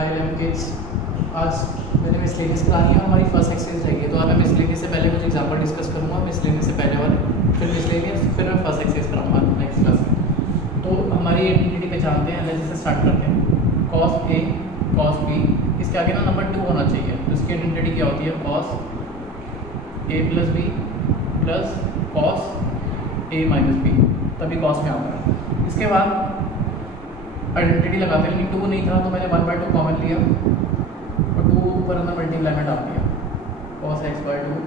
High 11 kids, आज मैंने miscellaneous करानी है। हमारी फर्स्ट एक्सरसाइज रहेगी, तो आज मैं मिसलेनियस से पहले कुछ एग्जाम्पल डिस्कस करूँगा। मिसलेनियस से पहले वाले, फिर मिसलेनियस, फिर मैं फर्स्ट एक्सरसाइज कराऊंगा नेक्स्ट क्लास में। तो हमारी आइडेंटिटी पहचानते हैं, जैसे स्टार्ट करते हैं। कॉस ए कॉस बी, इसके आगे ना नंबर 2 होना चाहिए। तो इसकी आइडेंटिटी क्या होती है? Cos A plus B plus cos A minus B, तभी कॉस में आता है। इसके बाद आइडेंटिटी लगाते हैं, लेकिन 2 नहीं था तो मैंने 1/2 कॉमन लिया और 2 ऊपर अंदर मल्टीप्लाई में डाल दिया। कॉस एक्स बाई 2,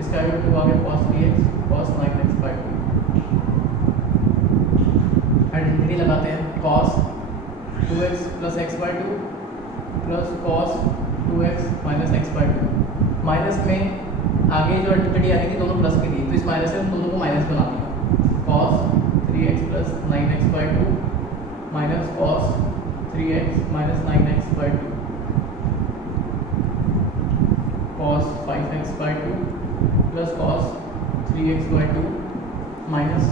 इसका आगे 2 आ गया cos 3x cos 9x by 2। Identity लगाते हैं, cos 2x plus x by 2 plus cos 2x minus x by 2। Minus में आगे जो आइडेंटिटी आएगी दोनों प्लस की थी, तो इस माइनस से दोनों को माइनस बना दिया। Cos 3x plus 9x by 2 minus cos 3x minus 9x by 2, cos 5x by 2 plus cos 3x by 2 minus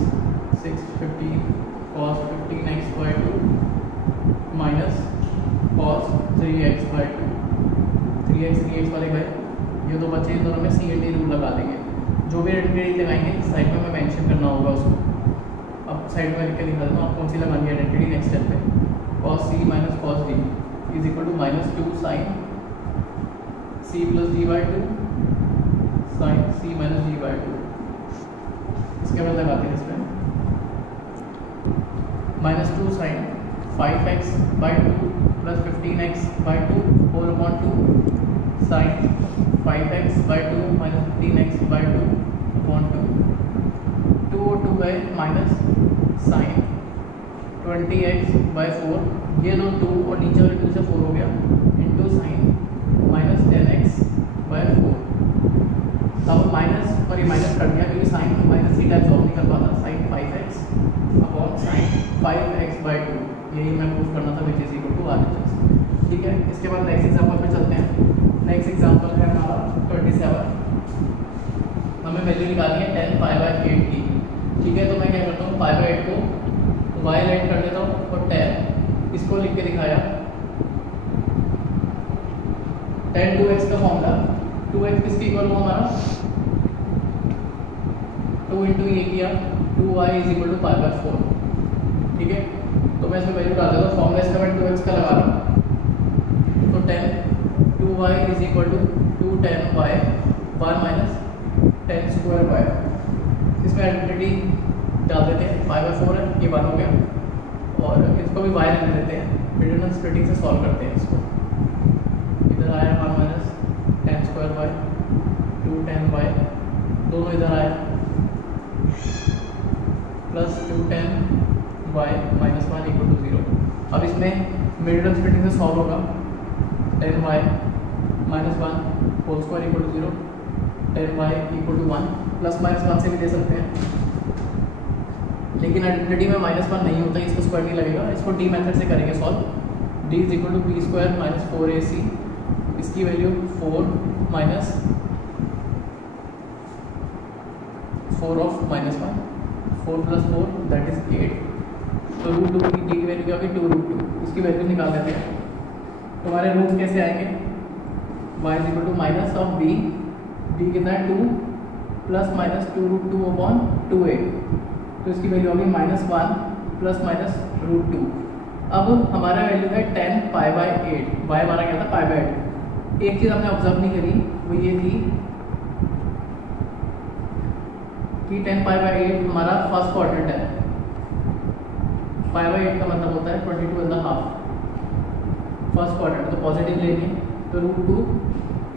615 cos 15x by 2 minus cos 3x by 2। 3x वाले गए, ये दो बच्चे, इन दोनों में सी एंड डी रूल लगा देंगे। जो भी आइडेंटिटी लगाएंगे साइड में मेंशन करना होगा उसको। अब साइड में लिख के दिखा देता हूँ आप कौन सी लगानी है आइडेंटिटी नेक्स्ट स्टेप पे। Cos C minus cos D is equal to minus 2 sine C plus D by 2 sine C minus D by 2। इसके बाद लगाते हैं इसमें minus 2 sine 5x by 2 plus 15x by 2 whole upon 2 sine 5x by 2 minus 15x by 2 upon 2 और 2 गए minus sign 20x by 4, ये दो 2 और नीचे वाले 2 से 4 हो गया into sine minus 10x by 4। अब माइनस और ये माइनस कर दिया क्योंकि साइन माइनस सीधा एब्जॉर्ब नहीं कर पाता। Sign 5x upon sine 5x by 2, यही मैं प्रूफ करना था which is equal to RHS। ठीक है, इसके बाद नेक्स्ट एग्जाम्पल पे चलते हैं। नेक्स्ट एग्जाम्पल है हमारा 27। हमें वैल्यू निकालनी है 10 पाई बाई 8 की। ठीक है, तो मैं क्या करता हूँ, पाई बाई 8 को वाई लाइन कर देता हूँ और 10 इसको लिख के दिखाया। 10 2x का फॉर्मूला, 2x किसके इक्वल हुआ हमारा 2 इंटू ये किया 2y is equal to pi by 4। ठीक है, तो मैं इसमें वैल्यू डाल देता हूँ। फॉर्मूला इसका मैं 2x का लगा रहा हूँ, तो 10 2y is equal to 2 10y 1 minus 10 square y। इसमें आइडेंटिटी डाल देते हैं, पाई बाई 4 है, ये 1 हो गया और इसको भी y रहने देते हैं। डिटरमिनेंट स्प्लिटिंग से सॉल्व करते हैं इसको। इधर आया 1 माइनस 10 स्क्वायर y 2 10y, दोनों इधर आया plus 2 10y minus 1 equal to 0। अब इसमें डिटरमिनेंट स्प्लिटिंग से सॉल्व होगा। 10y minus 1 whole square equal to 0, 10y equal to 1, plus minus 1 से भी दे सकते हैं, लेकिन आइडेंटिटी में माइनस 1 नहीं होता, इसको स्क्वायर नहीं लगेगा। इसको डी मेथड से करेंगे solve. D is equal to B square minus 4ac, इसकी value 4 minus 4 of minus 1, 4 plus 4 that is 8। तो √2 की डी की वैल्यू क्या होगी 2√2, इसकी वैल्यू निकाल देते हैं। तुम्हारे रूट्स कैसे आएंगे? y is equal to minus of b, b कितना है 2 प्लस माइनस 2√2 अपॉन 2a, तो इसकी वैल्यू होगी -1 प्लस माइनस √2। अब हमारा वैल्यू है 10 पाई बाई 8, y हमारा क्या था पाई बाई 8। एक चीज़ हमने ऑब्जर्व नहीं करी, वो ये थी कि 10 पाई बाई 8 हमारा फर्स्ट क्वाड्रेंट है। पाई बाई 8 का मतलब होता है 22.5 फर्स्ट क्वाड्रेंट, तो पॉजिटिव लेंगे तो √2,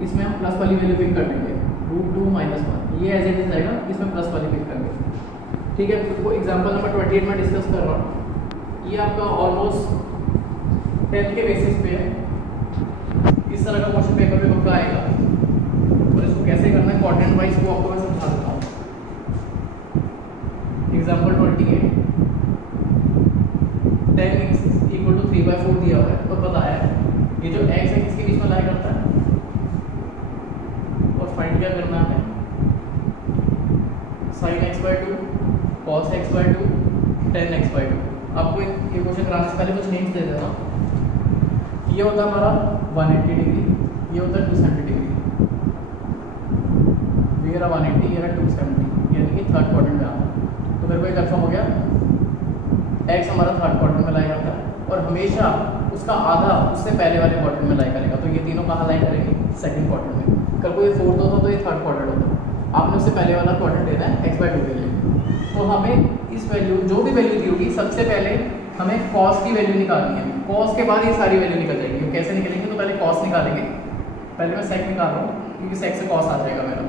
इसमें हम प्लस वाली वैल्यू पिक कर देंगे √2 माइनस 1, ये एज इट इज रहेगा, इसमें प्लस वाली पिक करेंगे। ठीक है, तो एग्जाम्पल नंबर 28 में डिस्कस कर रहा हूँ। ये आपका ऑलमोस्ट 10th के बेसिस पे है। इस तरह का क्वेश्चन पेपर में पक्का आएगा और इसको कैसे करना है क्वाड्रेंट वाइज वो आपको मैं समझा देता हूँ। एग्जाम्पल 28, 10x इक्वल टू 3/4 दिया हुआ है और बताया है ये जो x है किसके बीच में लाई करता है, और फाइंड क्या करना है sin x by 2 cos x by 2 tan x by 2। आपको ये क्वेश्चन कराने से पहले कुछ नेम्स दे देना। ये होता है हमारा 180 डिग्री, ये होता है 270 डिग्री, ये रहा 180, ये रहा 270, यानी कि थर्ड क्वाड्रेंट में आता है। तो मेरे को ये कंफर्म हो गया एक्स हमारा थर्ड क्वाड्रेंट में लाई करता है और हमेशा उसका आधा उससे पहले वाले क्वाड्रेंट में लाई करेगा। तो ये तीनों कहाँ लाई करेंगे? सेकंड क्वाड्रेंट में। कल को ये फोर्थ होता तो ये थर्ड क्वाड्रेंट होता। आपने उससे पहले वाला क्वाड्रेंट लेना है x/2 के लिए। तो हमें इस वैल्यू, जो भी वैल्यू दी होगी, सबसे पहले हमें कॉस की वैल्यू निकालनी है। कॉस के बाद ये सारी वैल्यू निकल जाएगी। कैसे निकलेंगे? तो पहले कॉस निकालेंगे। पहले मैं सेक निकाल रहा हूँ क्योंकि सेक से कॉस आ जाएगा मेरा।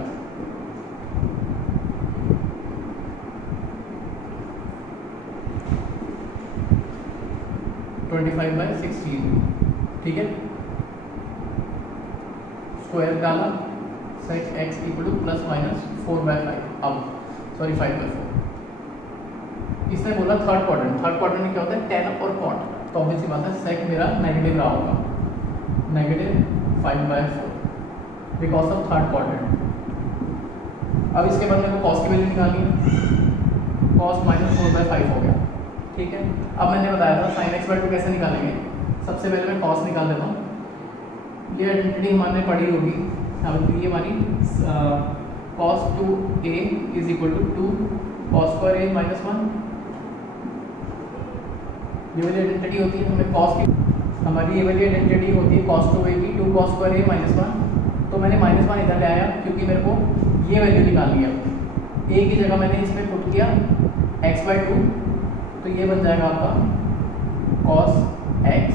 (25/16) ठीक है। स्क्वायर डाला, सेक x equal two plus minus 4/5, अब सॉरी 5/4। इसने बोला थर्ड क्वाड्रेंट। थर्ड क्वाड्रेंट में क्या होता है? tan और cot। तो ऑब्वियसली बात है सेक मेरा नेगेटिव रहा होगा, -5/4 बिकॉज ऑफ थर्ड क्वाड्रेंट। अब इसके बाद मेरे को कॉस की वैल्यू निकालनी है। कॉस -4/5 हो गया, ठीक है। अब मैंने बताया था sin x/2 कैसे निकालेंगे। सबसे पहले मैं कॉस निकाल देता हूँ। ये आइडेंटिटी हमारे पढ़ी होगी। अब ये हमारी cos 2a is equal to 2 cos square a -1। ये वाली आइडेंटिटी होती है हमें कॉस की, हमारी ये वाली आइडेंटिटी होती है cos 2a की 2 cos स्क्वायर a -1। तो मैंने -1 इधर ले आया क्योंकि मेरे को ये वैल्यू निकालनी है। a की जगह मैंने इसमें पुट किया x/2, तो ये बन जाएगा आपका cos x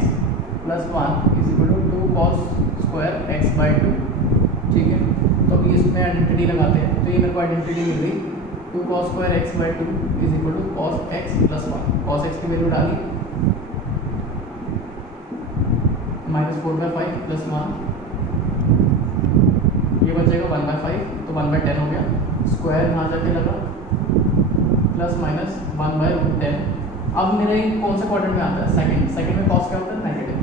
+ 1 is equal to 2 cos square x/2, ठीक है। तो अभी इसमें आइडेंटिटी लगाते हैं। तो ये मेरे को आइडेंटिटी मिल गई 2 cos square x/2 is equal to cos x + 1। cos x की वैल्यू डाली -4/5 + 1, ये बच जाएगा 1/5, तो 1/10 हो गया। स्क्वायर यहाँ जाके लगा प्लस माइनस 1/10। अब मेरा ये कौन से क्वाड्रेंट में आता है? सेकंड। सेकंड में कॉस क्या होता है? नेगेटिव,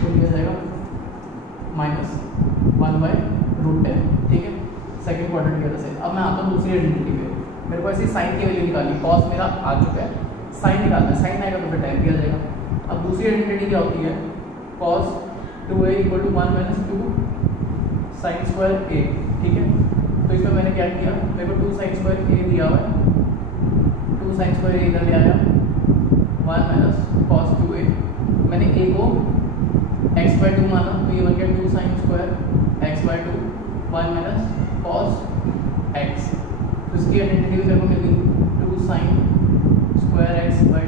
तो लिखा जाएगा -1/√10, ठीक है। सेकंड क्वाड्रेंट की वजह से। अब मैं आता हूँ दूसरी आइडेंटिटी पे। मेरे को ऐसी साइन की वैल्यू निकाली। कॉस मेरा आ चुका है, साइन निकालना है। साइन आएगा तो फिर tan दिया जाएगा। अब दूसरी आइडेंटिटी क्या होती है? cos 2a = 1 - 2 sin square a, ठीक है। तो इसमें मैंने क्या किया? मेरे को 2 sin स्क्वायर a दिया हुआ है, 2 sin स्क्वायर a इधर ले आया, 1 - cos 2a। मैंने a को x/2 माना, तो ये बन गया 2 sin square x/2 1 - cos x। तो इसकी आइडेंटिटी भी मेरे को मिल गई 2 sin square x/2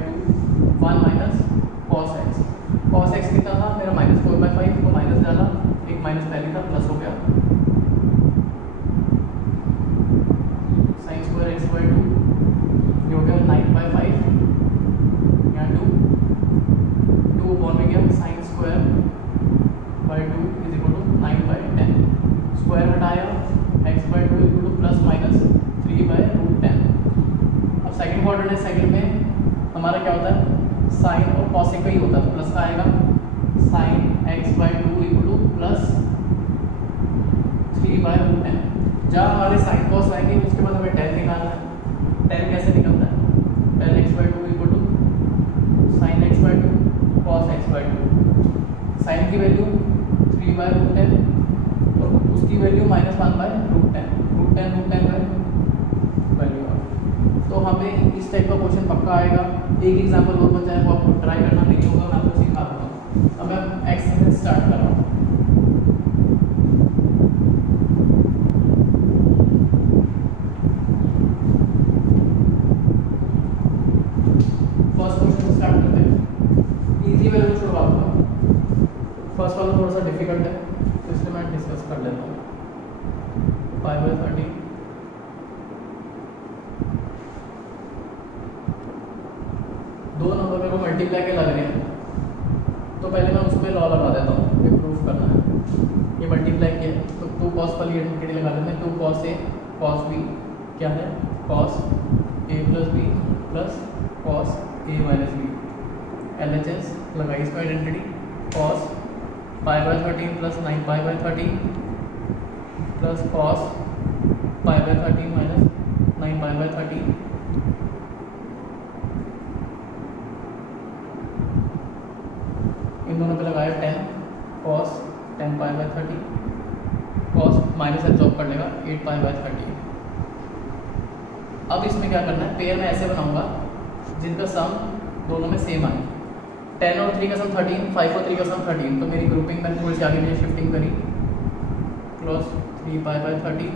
1 - cos x। cos x कितना था मेरा? -4/5, तो माइनस डाला, एक माइनस पहले था, प्लस हो गया sin स्क्वायर x/2, ये हो गया 9/5, यहाँ 2 अपॉन में गया sin square /2 is equal to 9/10। Square हटाया x/2 equal two plus minus 3/√10। अब सेकंड क्वाड्रेंट है। सेकंड में हमारा क्या होता है? साइन और कॉसेक का ही होता है, तो प्लस का आएगा sin x/2 equal two plus 3/√10। जहाँ हमारे साइन कॉस आएंगे उसके बाद हमें tan निकालना है। tan कैसे निकलता है? tan x/2 equal to sin x/2 cos x/2। Sine की वैल्यू 3/√10 और उसकी वैल्यू -1/√10, √10 वैल्यू। तो हमें इस टाइप का क्वेश्चन पक्का आएगा। एक एग्जाम्पल और बन जाए, वो आपको ट्राई करना नहीं होगा, मैं आपको सिखा दूंगा। अब मैं एक्सरसाइज स्टार्ट कर रहा हूँ। फर्स्ट क्वेश्चन स्टार्ट करते हैं। इजी वैल्यू छुड़वा दूंगा, फर्स्ट वाला थोड़ा सा डिफिकल्ट है, तो इसलिए मैं डिस्कस कर लेता हूँ। 5/13 दो नंबर मेरे को मल्टीप्लाई के लग रहे हैं, तो पहले मैं उस पर लॉ लगा देता हूँ, ये प्रूफ करना है। ये मल्टीप्लाई किया तो 2 cos वाली आइडेंटिटी लगा देते हैं। 2 cos a cos b क्या है? cos a + b + cos a - b। LHS लगाई इसमें आइडेंटिटी। cos 5/13 + 9π/13 + cos π/13 - 9π/13। इन दोनों पे लगाया 10 कॉस 10π/30 कॉस माइनस एब्जॉर्ब कर लेगा 8π/30। अब इसमें क्या करना है, पेयर में ऐसे बनाऊंगा जिनका सम दोनों में सेम आए। 10 और 3 का सम 13, 5 और 3 का सम 13। तो मेरी ग्रुपिंग मैंने थोड़ी सी आगे मुझे शिफ्टिंग करी, क्लॉस 3π/30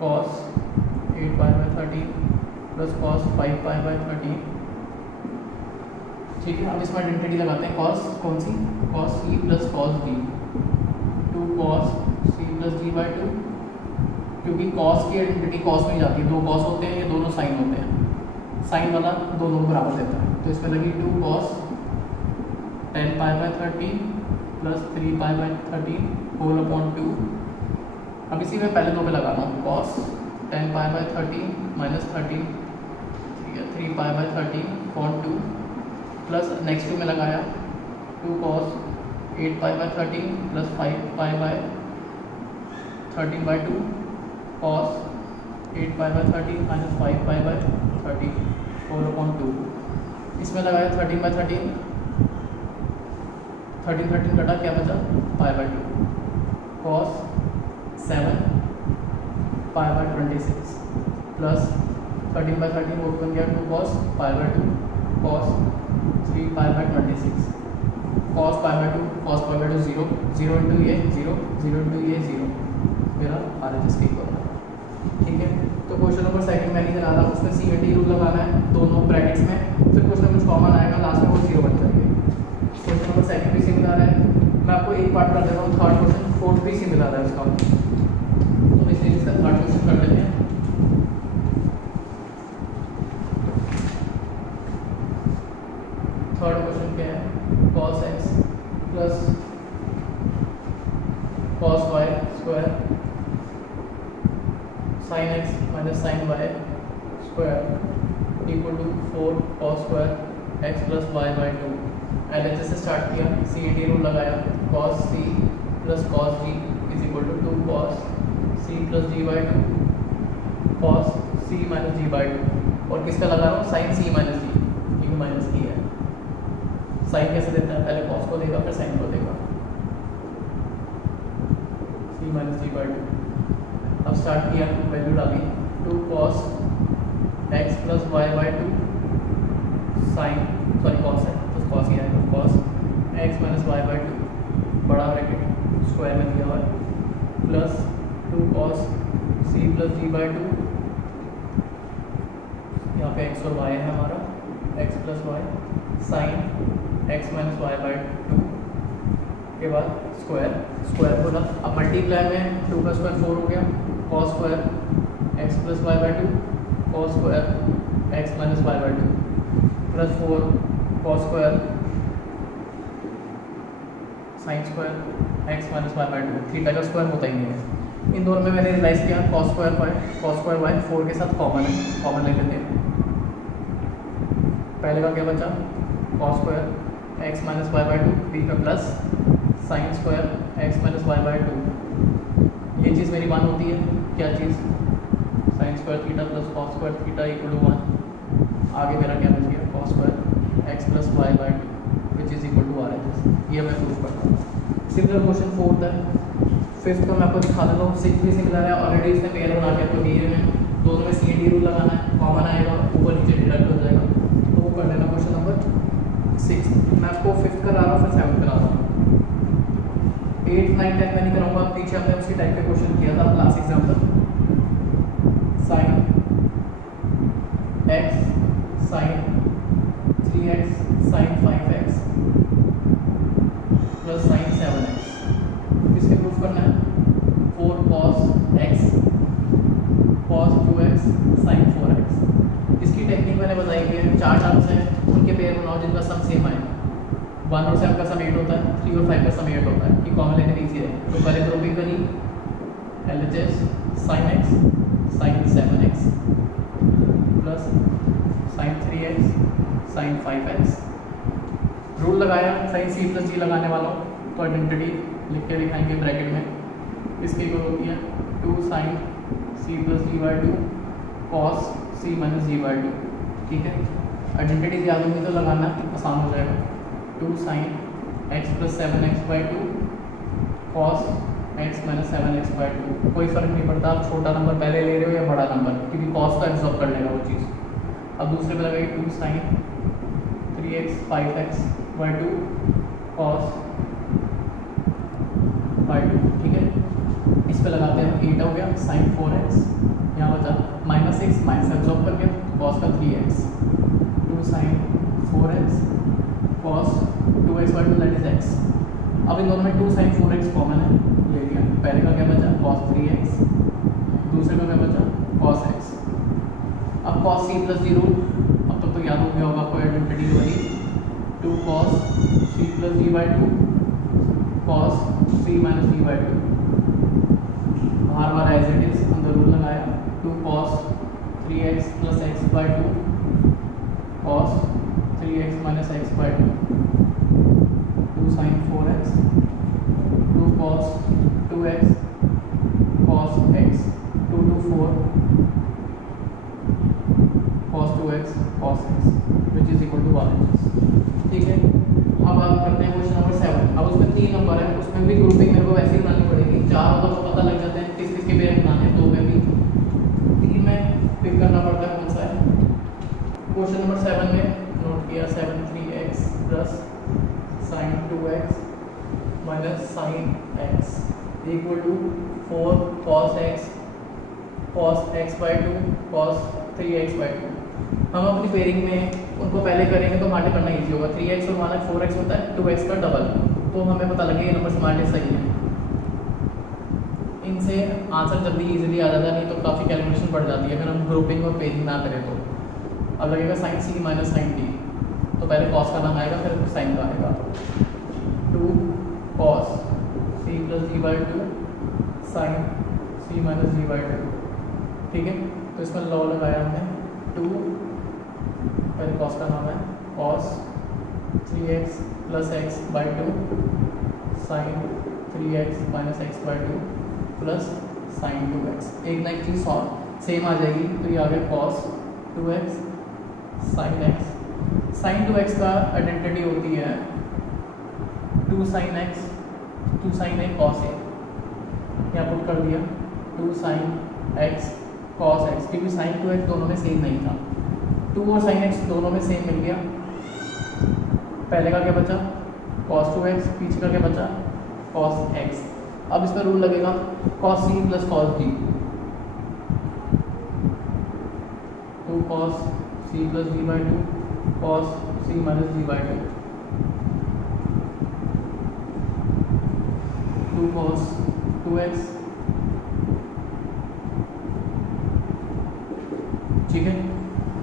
कॉस 8π/30 प्लस कॉस 5π/30। ठीक है, अब इसमें आइडेंटिटी लगाते हैं। कॉस कौन सी, cos C plus cos D, 2 cos C plus d/2, क्योंकि कॉस की आइडेंटिटी कॉस में जाती है। दो कॉस होते हैं, ये दोनों साइन होते हैं, साइन वाला दोनों को बराबर देता है। तो इसमें लगी 2 कॉस 10π/30 प्लस 3π/30 होल अपॉन 2। अब इसी में पहले दो पे लगा रहा हूँ, कॉस 10π/30 माइनस 13, ठीक है, 3π/30 अपॉन 2 प्लस नेक्स्ट 2 में लगाया 2 cos 8π/30 plus 5π/13/2 cos 8π/30 minus 5π/30 whole upon 2। इसमें लगाया 13/13, 13 कटा, क्या बचा π/2 कॉस 7π/26 प्लस 13/13 वो बन गया 2 cos π/2 cos 3π/26 cos π/2 cos π/2 0, 0 into ये 0, 0 इंटू ये 0, मेरा RHS ठीक होगा। ठीक है, तो क्वेश्चन नंबर सेकंड मैं नहीं करा रहा, उसमें CAT रूल लगाना है दोनों ब्रैकेट्स में, फिर कुछ ना कुछ कॉमन आएगा, लास्ट में वो 0 बन जाएंगे। क्वेश्चन नंबर सेकंड भी सिमिलर है, मैं आपको एक पार्ट कर देता हूँ। थर्ड क्वेश्चन, फोर्थ भी सिमिलर है उसका, तो इसलिए इसका थर्ड क्वेश्चन कर लेते हैं। थर्ड क्वेश्चन क्या है, cos x plus cos y square sin x minus sin y square equal to 4 cos square x plus y/2। LHS से स्टार्ट किया, CAT रूल लगाया, cos c plus cos g is equal to 2 cos c plus g/2 cos c minus g/2। और किसका लगा रहा हूँ, sin c minus g, ये minus की है। साइन कैसे देता है, पहले कॉस को देगा फिर साइन को देगा, c माइनस g/2। अब स्टार्ट किया, वैल्यू डाली 2 cos x plus y/2 sine, sorry cos है तो कॉस ही आएगा, cos x माइनस y/2 बड़ा ब्रैकेट स्क्वायर में दिया हुआ है plus 2 cos c plus g/2, यहाँ पे x और y है हमारा, x प्लस y sine x minus y/2 के बाद स्क्वायर, स्क्वायर बोला। अब मल्टीप्लाई में 2 का स्क्वायर 4 हो गया, cos square x plus y/2 cos square x minus y/2 plus 4 cos square sine square x minus y/2। Theta का स्क्वायर होता ही नहीं है। इन दोनों में मैंने रियलाइज किया cos स्क्वायर y 4 के साथ कॉमन है, कॉमन ले लेते हैं। पहले का क्या बचा, cos square x minus y/2 बीच में plus sine square x minus y/2। ये चीज़ मेरी 1 होती है, क्या चीज़, sine square theta plus cos square theta equal to 1। आगे मेरा क्या बच गया, cos square x plus y/2 which is equal to RHS। ये मैं प्रूव करता हूँ। सिमिलर क्वेश्चन फोर्थ है, फिफ्थ का मैं आपको दिखा देता हूँ। सिक्स भी सिमिलर है, ऑलरेडी इसने पेयर बना के आपको दिए हैं, दोनों में CAT रूल लगाना है, कॉमन आएगा, ऊपर नीचे डिडक्ट हो जाएगा, तो वो कर लेना। क्वेश्चन नंबर 6 मैं आपको फिफ्थ करा रहा हूँ, फिर 7th करा रहा हूँ। 8, 9, 10 मैं नहीं कराऊंगा, पीछे हमने उसी टाइप के क्वेश्चन किया था last example. Sine x sine 3x sine 5x plus sine 7x, किसके प्रूफ करना है, 4 cos x cos 2x sign 4x। इसकी टेक्निक मैंने बताई है, 4 टर्म्स हैं, उनके पेयर बनाओ जिनका सम सेम आए। 1 और 7 का सम 8 होता है, 3 और 5 का सम 8 होता है, कि कॉमन लेने ईजी है। तो पहले ग्रुपिंग करी, LHS sine x sine 7x plus sine 3x sine 5x। Rule लगाया, साइन c प्लस g लगाने वाला हूँ, तो आइडेंटिटी लिख के दिखाएंगे ब्रैकेट में। इसकी इक्वल होती है 2 sine c plus g/2 cos c minus g/2। ठीक है, आइडेंटिटीज याद होंगी तो लगाना आसान हो जाएगा। 2 sine x plus 7x/2 cos x minus 7x/2। कोई फर्क नहीं पड़ता आप छोटा नंबर पहले ले रहे हो या बड़ा नंबर, क्योंकि कॉस तो एब्जॉर्ब कर लेगा वो चीज़। अब दूसरे पे लगेगी 2 sin 3x 5x/2 कॉस 5/2। ठीक है, इस पे लगाते हैं 8 हो गया sin 4x, यहाँ बचा -6 माइनस एब्जॉर्ब कर गया कॉस का 3x 2 sin 4x cos 2x/2 that is x। अब इन दोनों में 2 sin 4x कॉमन है, ले लिया। पहले का क्या बचा cos 3x, दूसरे का क्या बचा cos x। अब cos c + 0, अब तक तो याद हो गया होगा आपको आइडेंटिटी वाली, 2 cos c + d/2 cos c - d/2। बार बार एज इट इज अंदर रूल लगाया, 2 cos 3x + x/2 cos 3x - x/2 2 sin 4x 2 cos 2x cos x 2 to 4 cos 2x cos x which is equal to 1। ठीक है, अब बात करते हैं क्वेश्चन नंबर 7। अब उसमें 3 नंबर है, उसमें भी ग्रुपिंग मेरे को वैसे ही बनानी पड़ेगी। 4 होगा तो पता लग जाते हैं किस किस के पेयर बनाने हैं, 2 में भी 3 में पिक करना पड़ता है कौन सा है। क्वेश्चन नंबर 7 में नोट किया 7 3x plus sin 2x minus sin x equal to 4 cos x cos x/2 cos 3x/2। हम अपनी पेयरिंग में उनको पहले करेंगे तो हमारे करना ईजी होगा। 3x और माना 4x होता है 2x का डबल, तो हमें पता लगेगा ये नंबर हमारे लिए सही है। इनसे आंसर जल्दी इजीली आ जाता है, नहीं तो काफ़ी कैलकुलेशन बढ़ जाती है अगर हम ग्रुपिंग और पेयरिंग ना करें तो। अब लगेगा sin c minus sin d, तो पहले cos का नाम आएगा फिर sin का आएगा। 2 cos c + d/2 sin c - d/2। ठीक है, तो इसका लॉ लगाया हमने 2, पहले cos का नाम है cos 3x + x/2 sin 3x - x/2 plus sin 2x। एक ना एक चीज़ सेम आ जाएगी, तो ये आ गया cos 2x sin x। sin 2x का आइडेंटिटी होती है 2 sin x 2 sin a cos a, यहाँ पुट कर दिया 2 sin x cos x, क्योंकि sin 2x दोनों में सेम नहीं था। 2 और sin x दोनों में सेम मिल गया। पहले का क्या बचा cos 2x, पीछे का क्या बचा cos x। अब इसका रूल लगेगा cos c + cos d, 2 cos c + d/2 cos c - d/2 2 cos 2x। ठीक है,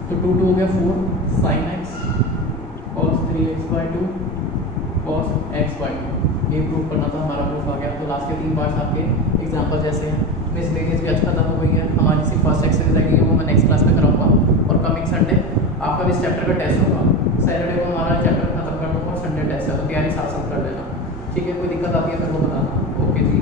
तो 2 हो गया 4 sin x cos 3x/2 cos x/2। ये प्रूफ करना था, हमारा प्रूफ आ गया। तो लास्ट के 3 पार्ट्स आपके एग्जाम्पल जैसे हैं। मिस वेरियस भी अच्छा खत्म हो गई है हमारी, सिर्फ फर्स्ट एक्सरसाइज है वो मैं नेक्स्ट क्लास में कराऊंगा। और कमिंग संडे आपका भी इस चैप्टर का टेस्ट होगा। सैटरडे को हमारा चैप्टर खत्म कर दूँगा और संडे टेस्ट है, तो तैयारी साथ साथ कर लेना। ठीक है, कोई दिक्कत आती है फिर वो बताना। ओके जी।